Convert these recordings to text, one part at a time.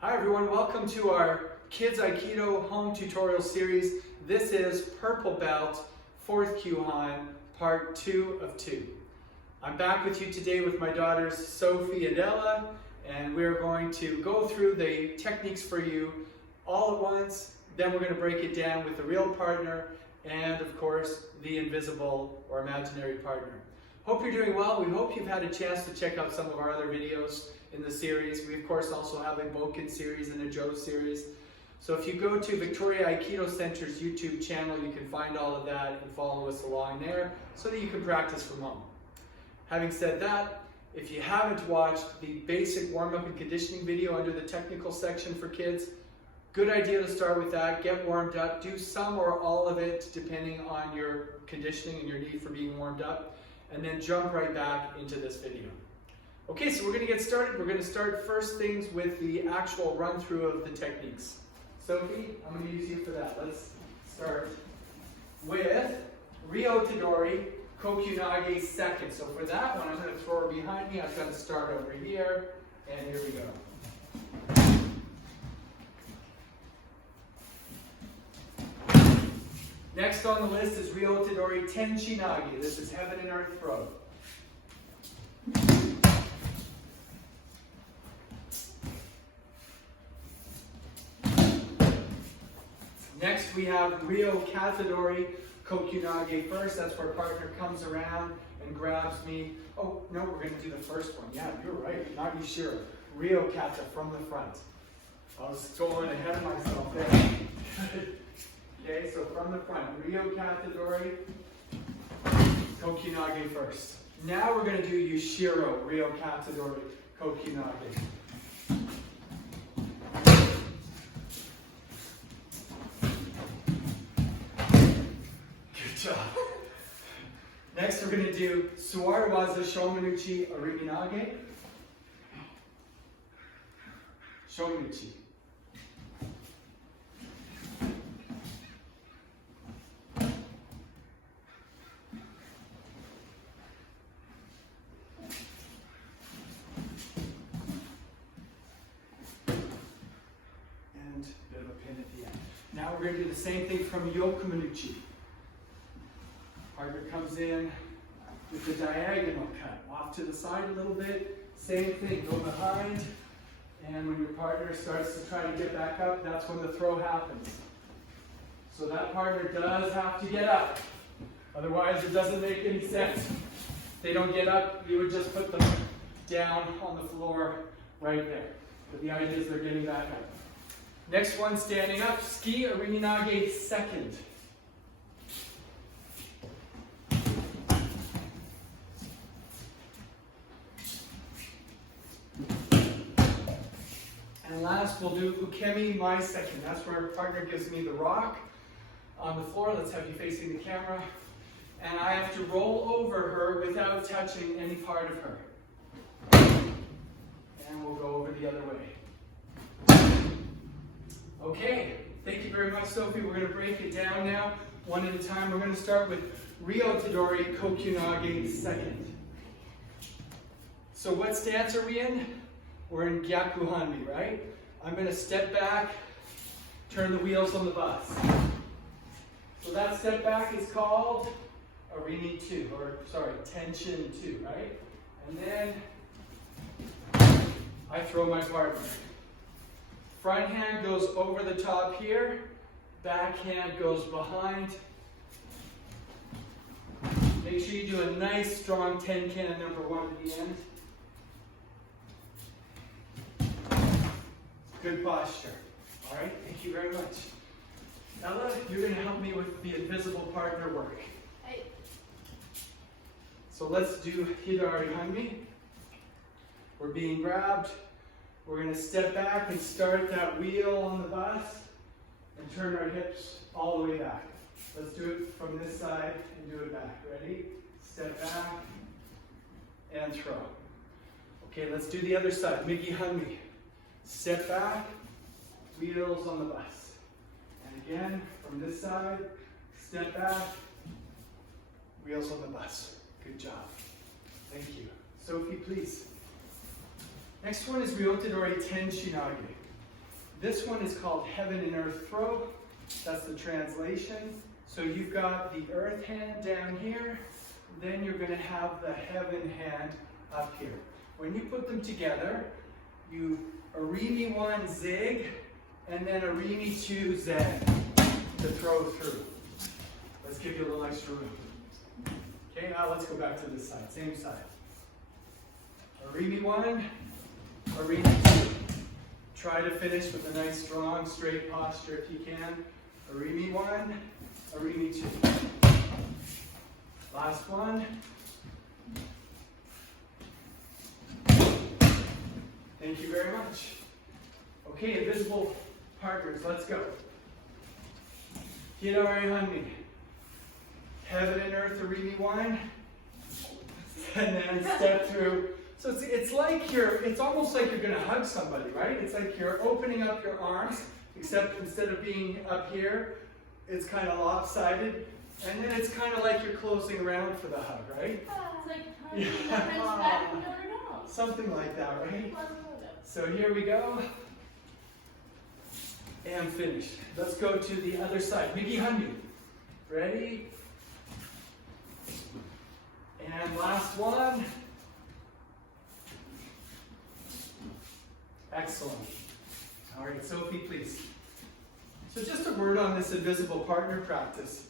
Hi everyone, welcome to our Kids Aikido home tutorial series. This is Purple Belt, 4th Kyu Han, part 2 of 2. I'm back with you today with my daughters Sophie and Ella, and we're going to go through the techniques for you all at once. Then we're going to break it down with the real partner and of course the invisible or imaginary partner. Hope you're doing well. We hope you've had a chance to check out some of our other videos in the series. We of course also have a Bokin series and a Joe series. So if you go to Victoria Aikido Center's YouTube channel, you can find all of that and follow us along there so that you can practice from home. Having said that, if you haven't watched the basic warm-up and conditioning video under the technical section for kids, good idea to start with that. Get warmed up. Do some or all of it depending on your conditioning and your need for being warmed up. And then jump right back into this video. Okay, so we're going to get started. We're going to start first things with the actual run-through of the techniques. Sophie, I'm going to use you for that. Let's start with Ryo Tadori Kokyunage second. So for that one, I'm going to throw her behind me. I've got to start over here, and here we go. Next on the list is Ryo Tadori Tenchinage. This is heaven and earth throw. Next we have Ryo Katadori Kokyunage first. That's where partner comes around and grabs me. Oh, no, we're going to do the first one. Yeah, you're right. Not Yushiro. Ryo Kata from the front. I was going ahead of myself there. Okay, so from the front, Ryo Katadori Kokyunage first. Now we're going to do Yushiro Ryo Katadori Kokyunage. Good job. Next we're going to do Suwarawaza Shomanuchi Ariminage. Shomanuchi. Now we're going to do the same thing from Yokomanuchi. Partner comes in with the diagonal cut. Off to the side a little bit. Same thing, go behind. And when your partner starts to try to get back up, that's when the throw happens. So that partner does have to get up. Otherwise it doesn't make any sense. If they don't get up, you would just put them down on the floor right there. But the idea is they're getting back up. Next one, standing up, Ski Ariminage second. And last, we'll do Ukemi Mai second. That's where our partner gives me the rock on the floor. Let's have you facing the camera. And I have to roll over her without touching any part of her. And we'll go over the other way. Okay, thank you very much, Sophie. We're going to break it down now, one at a time. We're going to start with Ryo Tadori Kokyunage second. So what stance are we in? We're in Gyaku Hanmi, right? I'm going to step back, turn the wheels on the bus. So that step back is called Arini 2, or sorry, Tension 2, right? And then I throw my partner. Front hand goes over the top here, back hand goes behind. Make sure you do a nice strong tenkan number 1 at the end. Good posture. All right, thank you very much. Ella, you're going to help me with the invisible partner work. Hey. So let's do Hidari Hanmi. We're being grabbed. We're going to step back and start that wheel on the bus and turn our hips all the way back. Let's do it from this side and do it back. Ready? Step back and throw. Okay, let's do the other side. Migi Hanmi. Step back, wheels on the bus. And again, from this side, step back, wheels on the bus. Good job. Thank you. Sophie, please. Next one is Ryo Tadori Tenchinage. This one is called Heaven and Earth Throw. That's the translation. So you've got the earth hand down here, then you're going to have the heaven hand up here. When you put them together, you arimi 1 zig, and then arimi 2 zen to throw through. Let's give you a little extra room. Okay, now let's go back to this side, same side. Arimi 1, arimi 2. Try to finish with a nice, strong, straight posture if you can. Arimi 1, arimi 2. Last one. Thank you very much. Okay, invisible partners, let's go. Hidari Hanmi. Heaven and earth, arimi 1. And then step through. So it's like it's almost like you're going to hug somebody, right? It's like you're opening up your arms, except instead of being up here, it's kind of lopsided. And then it's kind of like you're closing around for the hug, right? It's like hugging your friend's back and your nose. Something like that, right? So here we go. And finish. Let's go to the other side. Migi Hanyu. Ready? And last one. Excellent. All right, Sophie, please. So just a word on this invisible partner practice.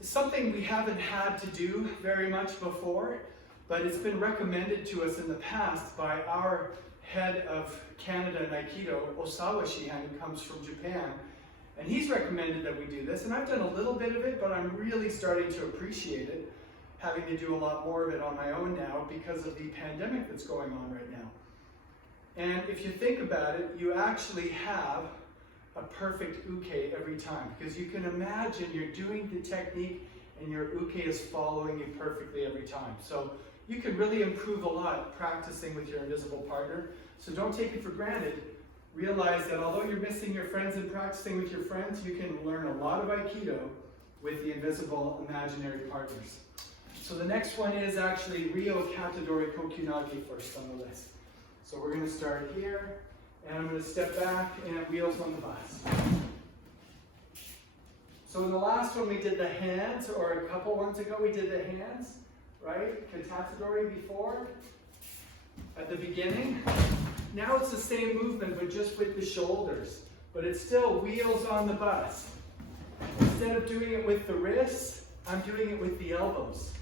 It's something we haven't had to do very much before, but it's been recommended to us in the past by our head of Canada and Aikido, Osawa Shihan, who comes from Japan. And he's recommended that we do this, and I've done a little bit of it, but I'm really starting to appreciate it, having to do a lot more of it on my own now because of the pandemic that's going on right now. And if you think about it, you actually have a perfect uke every time, because you can imagine you're doing the technique and your uke is following you perfectly every time. So you can really improve a lot practicing with your invisible partner. So don't take it for granted. Realize that although you're missing your friends and practicing with your friends, you can learn a lot of Aikido with the invisible imaginary partners. So the next one is actually Ryo Katadori Kokyunagi first on the list. So we're going to start here, and I'm going to step back and wheels on the bus. So in the last one we did the hands, or a couple ones ago we did the hands, right? Katatadori before, at the beginning. Now it's the same movement, but just with the shoulders. But it's still wheels on the bus. Instead of doing it with the wrists, I'm doing it with the elbows.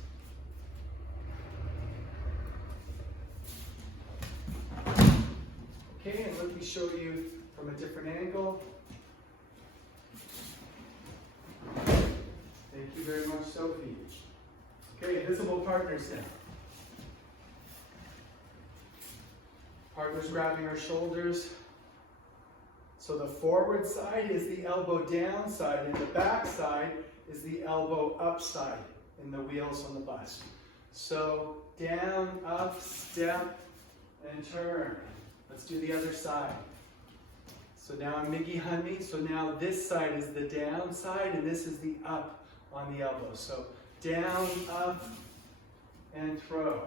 Okay, and let me show you from a different angle. Thank you very much, Sophie. Okay, invisible partners now. Partners grabbing our shoulders. So the forward side is the elbow down side, and the back side is the elbow up side in the wheels on the bus. So down, up, step, and turn. Let's do the other side. So now I'm Migi Hanmi. So now this side is the down side, and this is the up on the elbow. So down, up, and throw.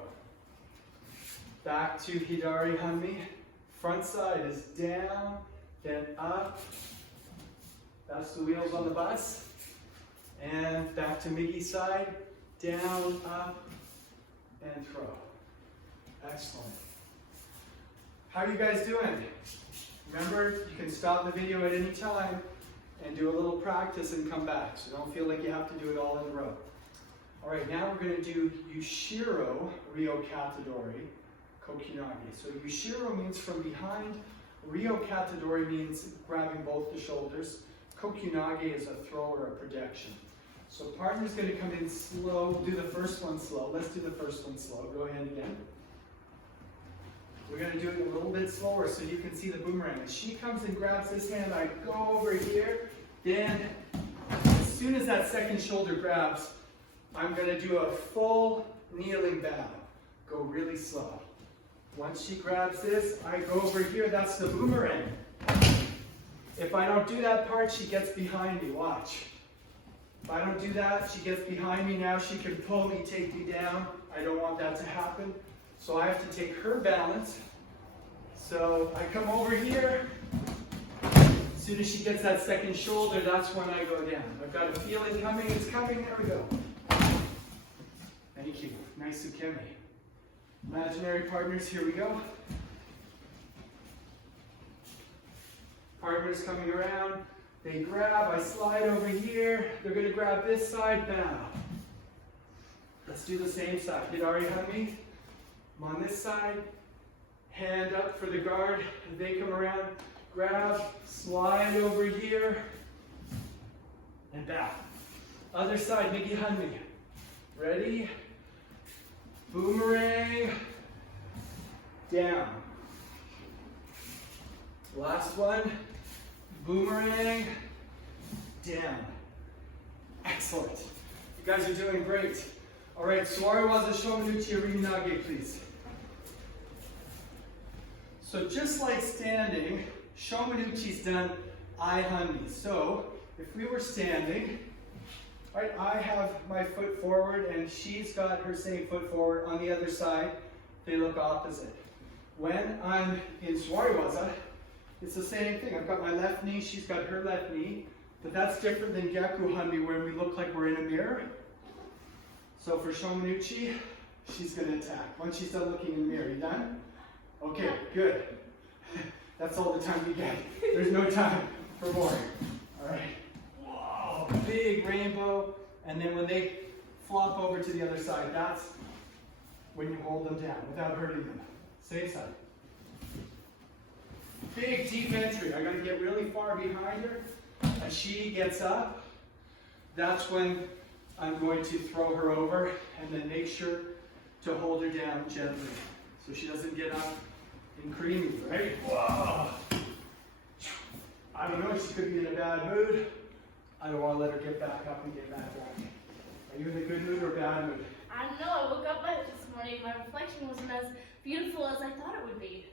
Back to Hidari Hanmi. Front side is down, then up. That's the wheels on the bus. And back to Migi side. Down, up, and throw. Excellent. How are you guys doing? Remember, you can stop the video at any time and do a little practice and come back. So don't feel like you have to do it all in a row. All right, now we're going to do Yushiro Ryo Katadori Kokyunagi. So Yushiro means from behind. Ryo Katadori means grabbing both the shoulders. Kokyunagi is a throw or a projection. So partner's going to come in slow. We'll do the first one slow. Let's do the first one slow. Go ahead again. We're going to do it a little bit slower so you can see the boomerang. As she comes and grabs this hand, I go over here. Then, as soon as that second shoulder grabs, I'm going to do a full kneeling bow. Go really slow. Once she grabs this, I go over here. That's the boomerang. If I don't do that part, she gets behind me. Watch. If I don't do that, she gets behind me. Now she can pull me, take me down. I don't want that to happen. So I have to take her balance. So I come over here, soon as she gets that second shoulder, that's when I go down. I've got to feel it coming, it's coming, there we go. Thank you, nice ukemi. Imaginary partners, here we go. Partners coming around, they grab, I slide over here, they're going to grab this side, bow. Let's do the same side. Hit Arihami. I'm on this side, hand up for the guard, they come around, grab, slide over here, and bow. Other side, Migi Hanmi. Ready? Boomerang, down. Last one, boomerang, down. Excellent. You guys are doing great. All right, Suwariwaza Shomanuchi Arinage, please. So just like standing, Shomanuchi's done I-Hanmi. So if we were standing, right, I have my foot forward and she's got her same foot forward on the other side. They look opposite. When I'm in Suwariwaza, it's the same thing. I've got my left knee, she's got her left knee, but that's different than Gyaku Hanmi where we look like we're in a mirror. So for Shomanuchi, she's going to attack. Once she's done looking in the mirror, you done? Okay, good. That's all the time you get. There's no time for more. All right. Whoa, big rainbow. And then when they flop over to the other side, that's when you hold them down without hurting them. Same side. Big deep entry. I got to get really far behind her. As she gets up, that's when I'm going to throw her over and then make sure to hold her down gently so she doesn't get up and creamy, right? Whoa. I don't know, she could be in a bad mood. I don't want to let her get back up and get back down. Are you in a good mood or a bad mood? I don't know. I woke up this morning. My reflection wasn't as beautiful as I thought it would be.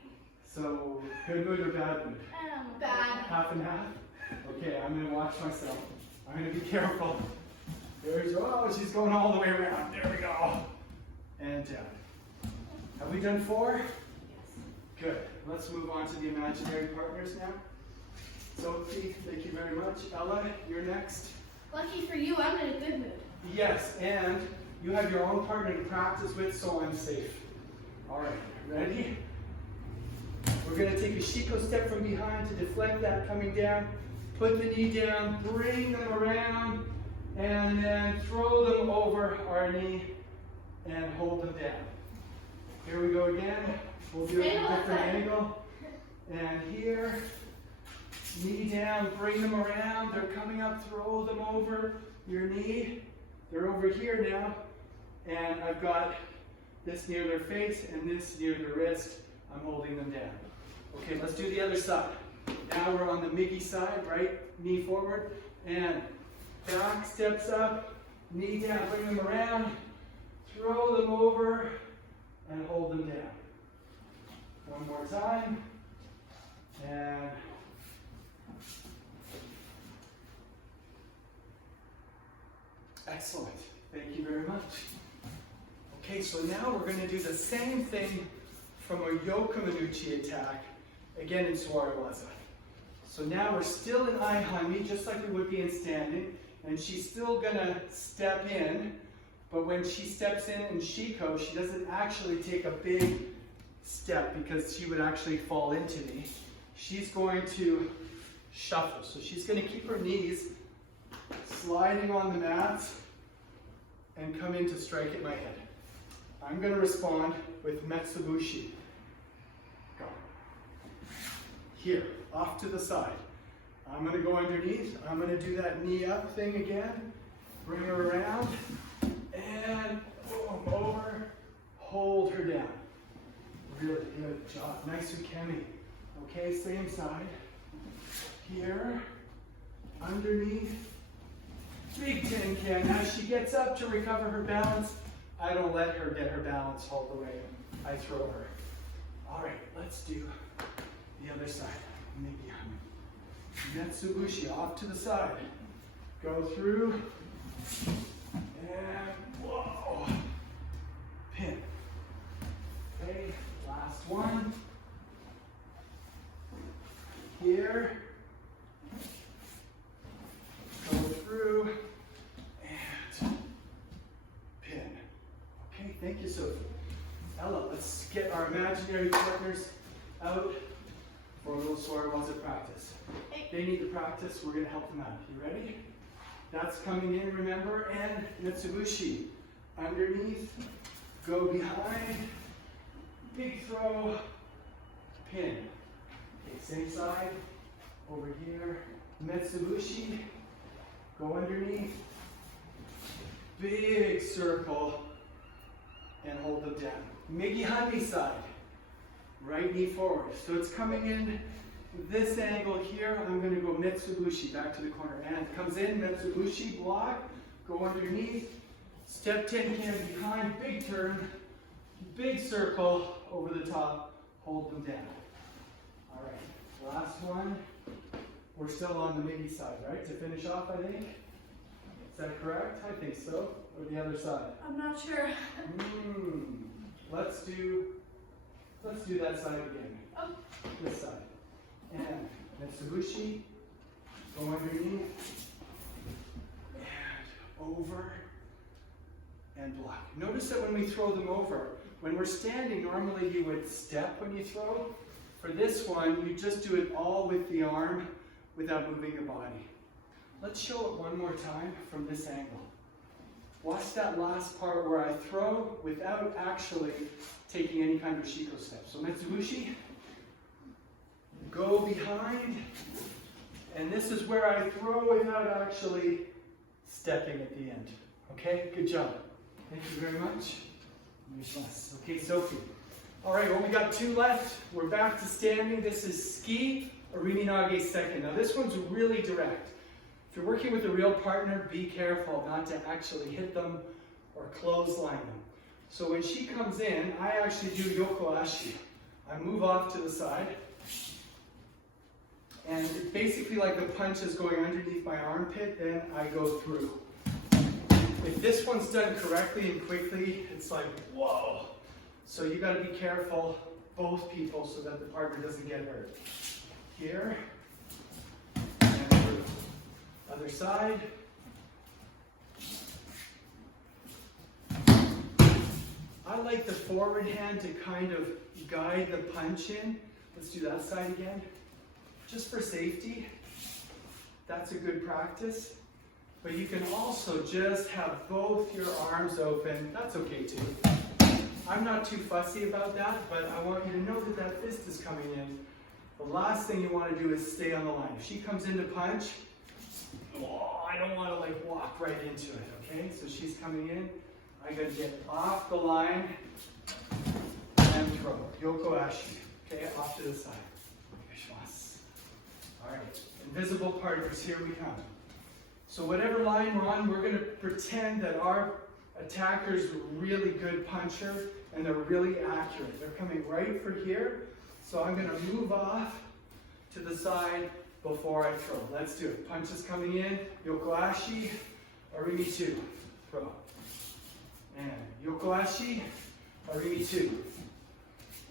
So, good mood or bad mood? Bad. Half and half? Okay, I'm going to watch myself. I'm going to be careful. There's, oh, she's going all the way around. There we go. And down. Have we done 4? Yes. Good. Let's move on to the imaginary partners now. Sophie, thank you very much. Ella, you're next. Lucky for you, I'm in a good mood. Yes, and you have your own partner to practice with, so I'm safe. All right, ready? We're going to take a Shiko step from behind to deflect that coming down. Put the knee down, bring them around, and then throw them over our knee and hold them down. Here we go again. We'll do it at a different angle. And here, knee down, bring them around. They're coming up, throw them over your knee. They're over here now. And I've got this near their face and this near their wrist. I'm holding them down. Okay, let's do the other side. Now we're on the Migi side, right? Knee forward. And back steps up, knee down, bring them around, throw them over, and hold them down. One more time. And excellent. Thank you very much. Okay, so now we're going to do the same thing from a Yokomanuchi attack, again in Suwariwaza. So now we're still in I-Hanmi, just like we would be in standing, and she's still going to step in, but when she steps in Shiko, she doesn't actually take a big step because she would actually fall into me. She's going to shuffle. So she's going to keep her knees sliding on the mats and come in to strike at my head. I'm going to respond with Metsubushi. Go. Here, off to the side. I'm going to go underneath. I'm going to do that knee up thing again. Bring her around. And boom, over. Hold her down. Really good job. Nice ukemi. Okay, same side. Here. Underneath. Big tin can. As she gets up to recover her balance, I don't let her get her balance all the way. I throw her. All right, let's do the other side. Metsubushi, off to the side. Go through. And whoa. Pin. Okay, last one. Here. imaginary partners out for a little slower ones at practice. They need to practice, we're going to help them out. You ready? That's coming in, remember, and Mitsubishi. Underneath, go behind, big throw, pin. Okay, same side, over here, Mitsubishi, go underneath, big circle, and hold them down. Migihani side, right knee forward. So it's coming in this angle here. I'm going to go Mitsubishi back to the corner. And comes in, Mitsubishi, block, go underneath, step 10 can behind, big turn, big circle over the top, hold them down. All right, last one. We're still on the Migi side, right? To finish off, I think. Is that correct? I think so. Or the other side? I'm not sure. Let's do that side again. Oh. This side. And Mitsubishi, go underneath, and over, and block. Notice that when we throw them over, when we're standing, normally you would step when you throw. For this one, you just do it all with the arm without moving your body. Let's show it one more time from this angle. Watch that last part where I throw without actually taking any kind of Shiko step. So Mitsubishi, go behind, and this is where I throw without actually stepping at the end. Okay, good job. Thank you very much. Okay, Sophie. All right, well, we got 2 left. We're back to standing. This is ski Ariminage second. Now this one's really direct. If you're working with a real partner, be careful not to actually hit them or clothesline them. So when she comes in, I actually do Yoko Ashi. I move off to the side. And it's basically like the punch is going underneath my armpit, then I go through. If this one's done correctly and quickly, it's like, whoa. So you gotta be careful, both people, so that the partner doesn't get hurt. Here, and through. Other side. I like the forward hand to kind of guide the punch in. Let's do that side again. Just for safety, that's a good practice. But you can also just have both your arms open. That's okay too. I'm not too fussy about that, but I want you to know that that fist is coming in. The last thing you want to do is stay on the line. If she comes in to punch, oh, I don't want to like walk right into it, okay? So she's coming in. I gotta get off the line and throw. Yoko Ashi, okay? Off to the side. All right, invisible partners, here we come. So whatever line we're on, we're going to pretend that our attacker's a really good puncher and they're really accurate. They're coming right for here. So I'm going to move off to the side before I throw. Let's do it. Punch is coming in. Yoko Ashi, Arimi 2. Throw. And Yoko Ashi, Arimi 2.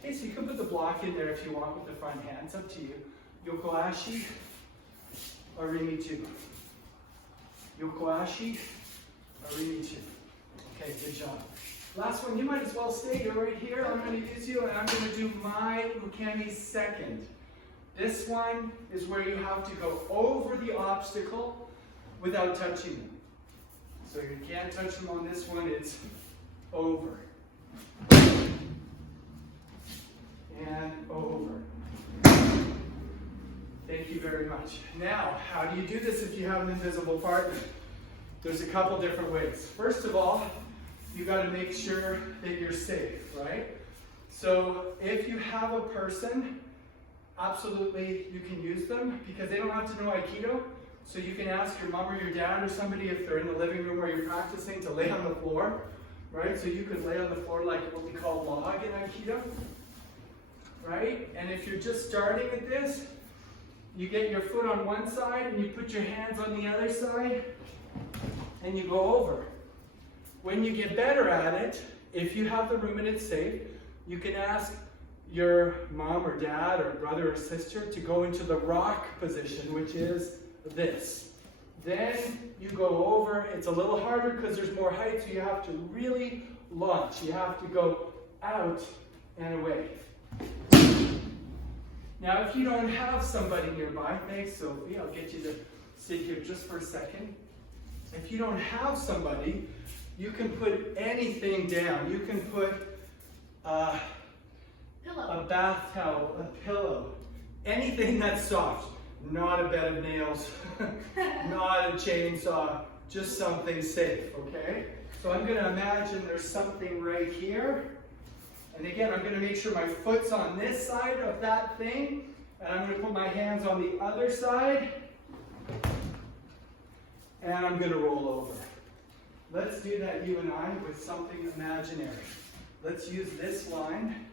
Okay, so you can put the block in there if you want with the front hand. It's up to you. Yoko Ashi, Arimi 2. Yoko Ashi, Arimi 2. Okay, good job. Last one, you might as well stay. You're right here. I'm going to use you, and I'm going to do my Ukemi second. This one is where you have to go over the obstacle without touching them. So you can't touch them on this one. It's over. And over. Thank you very much. Now, how do you do this if you have an invisible partner? There's a couple different ways. First of all, you got to make sure that you're safe, right? So if you have a person, absolutely you can use them because they don't have to know Aikido. So you can ask your mom or your dad or somebody if they're in the living room where you're practicing to lay on the floor, right? So you could lay on the floor like what we call log in Aikido, right? And if you're just starting at this, you get your foot on one side and you put your hands on the other side and you go over. When you get better at it, if you have the room and it's safe, you can ask your mom or dad or brother or sister to go into the rock position, which is this. Then you go over. It's a little harder because there's more height, so you have to really launch. You have to go out and away. Now, if you don't have somebody nearby, thanks Sophie, I'll get you to sit here just for a second. If you don't have somebody, you can put anything down. You can put a bath towel, a pillow, anything that's soft. Not a bed of nails, not a chainsaw, just something safe, okay? So I'm going to imagine there's something right here. And again, I'm going to make sure my foot's on this side of that thing. And I'm going to put my hands on the other side. And I'm going to roll over. Let's do that, you and I, with something imaginary. Let's use this line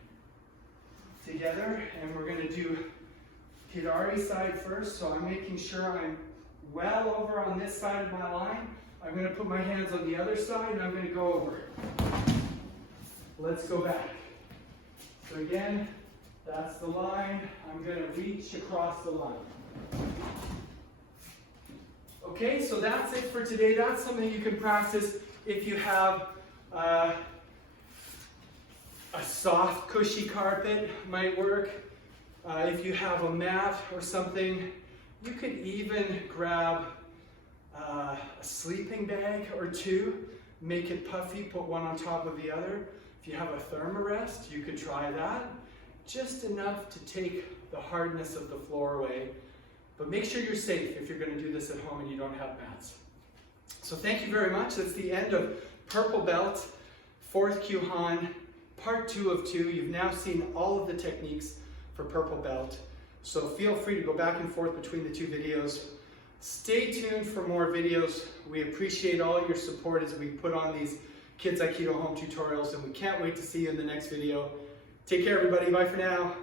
together. And we're going to do Hidari side first. So I'm making sure I'm well over on this side of my line. I'm going to put my hands on the other side and I'm going to go over. Let's go back. So again, that's the line. I'm going to reach across the line. Okay, so that's it for today. That's something you can practice if you have a soft, cushy carpet, might work. If you have a mat or something, you could even grab a sleeping bag or two, make it puffy, put one on top of the other. If you have a thermarest, you could try that. Just enough to take the hardness of the floor away. But make sure you're safe if you're going to do this at home and you don't have mats. So thank you very much. That's the end of Purple Belt, 4th Kyu Han, part 2 of 2. You've now seen all of the techniques for Purple Belt. So feel free to go back and forth between the two videos. Stay tuned for more videos. We appreciate all your support as we put on these Kids Aikido home tutorials, and we can't wait to see you in the next video. Take care, everybody. Bye for now.